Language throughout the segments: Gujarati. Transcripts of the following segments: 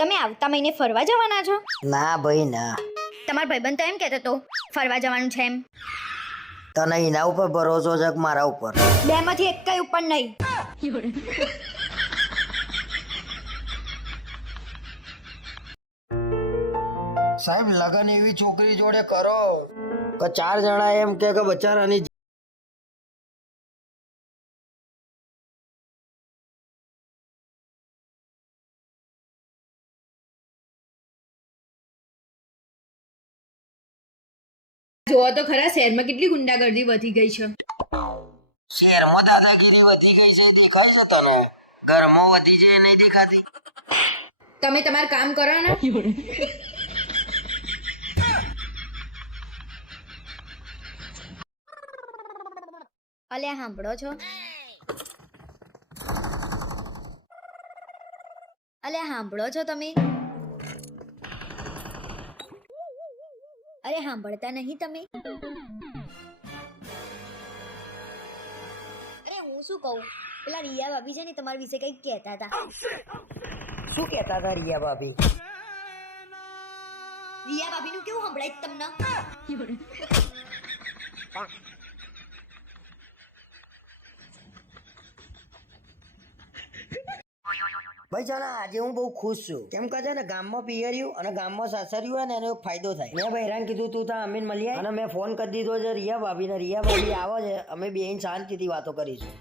તમે આવતા મહિને ફરવા જવાના છો? ના ભાઈ ના. તમારો ભાઈબંધ તો એમ કહેતો હતો ફરવા જવાનું છે એમ. તને એના ઉપર ભરોસો છે કે મારા ઉપર? બેમાંથી એક કઈ ઉપર નહીં. સાહેબ લગન એવી છોકરી જોડે કરો કે ચાર જણા એમ કે કે બચારાની જોવો તો ખરા શહેરમાં કેટલી ગુંડાગર્દી વધી ગઈ છે. શહેરમાં દાદાગીરી વધી ગઈ છે દેખાય છે તને? ઘરમાં વધી છે નહીં દેખાતી. તમે તમારું કામ કરો ને. અલ્યા સાંભળો છો. અલ્યા સાંભળો છો તમે? અરે સાંભળતા નહીં તમે? અરે હું શું કહું? પેલા રિયા ભાભી છે ને તમારા વિશે કંઈક કહેતા હતા. શું કહેતા હતા રિયા ભાભી? રિયા ભાભીનું કેવું સંભળાય તમને? ભાઈ ચાલો આજે હું બહુ ખુશ છું. કેમ કે છે ને ગામમાં પિયર્યું અને ગામમાં સાસર્યું હોય ને એનો ફાયદો થાય. મેં ભાઈ હેરાન કીધું તું ત્યાં અમીન મળી અને મેં ફોન કરી દીધો છે રિયા ભાભી ને રિયા ભાભી આવે છે. અમે બે શાંતિથી વાતો કરીશું.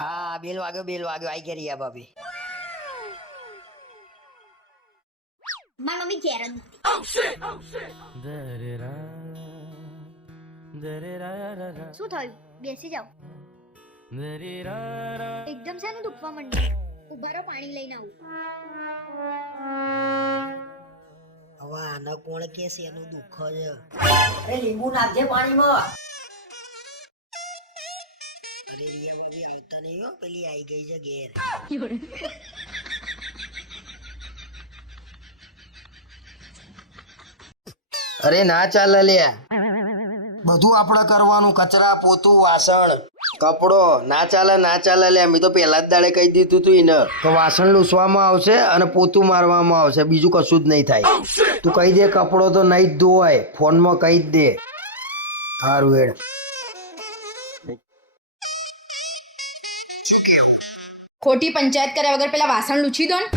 હા બેલ વાગ્યો બેલ વાગ્યો. આઈ ગયા રિયા ભાભી. મારી મમ્મી ઘેર જ નથી. શું થયું? બેસી જાઓ. એકદમ છે દુખવા માંડ્યું. ઊભા રહો પાણી લઈને આવું. હવે આને કોણ કે છે? એનું દુઃખ છે અરે લીંબુ નાખજે પાણીમાં. અરે રિયા ભાભી આવતા નહીં હો પેલી આઈ ગઈ છે ઘેર. અરે ના ચાલે લ્યા બધું આપણે કરવાનું કચરા પોતું વાસણ. કપડો ના ચાલે ના ચાલે લે મેં તો પહેલા જ દાડે કહી દીધું તું એને. તો વાસણ લૂસવામાં આવશે અને પોતું મારવામાં આવશે બીજું કશું જ નહીં થાય. તું કહી દે કપડો તો નહીં જ ધોવાય ફોનમાં કહી જ દે. સારું હેડ. ખોટી પંચાયત કર્યા વગર પેલા વાસણ લૂછી દો ને.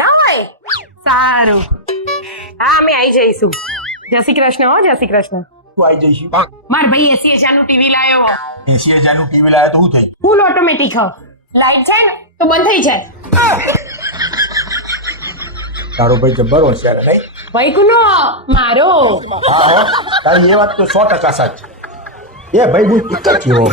ના હોય. સારું. હા અમે આવી જઈશું. જય શ્રી કૃષ્ણ હો જય શ્રી કૃષ્ણ. તું આવી જઈશ. માર ભાઈ એસી હજારનું ટીવી લાયો. એસી હજારનું ટીવી લાવ્યો તો શું થઈ ફૂલ ઓટોમેટિક હ. લાઈટ છે ને? તો બંધ થઈ જાય. તારો ભાઈ જબ્બર હોશિયાર નહીં ભાઈ. કુનો મારો. હા હો. તારી એ વાત તો સો ટકા સાચી. એ ભાઈ હું એક થયો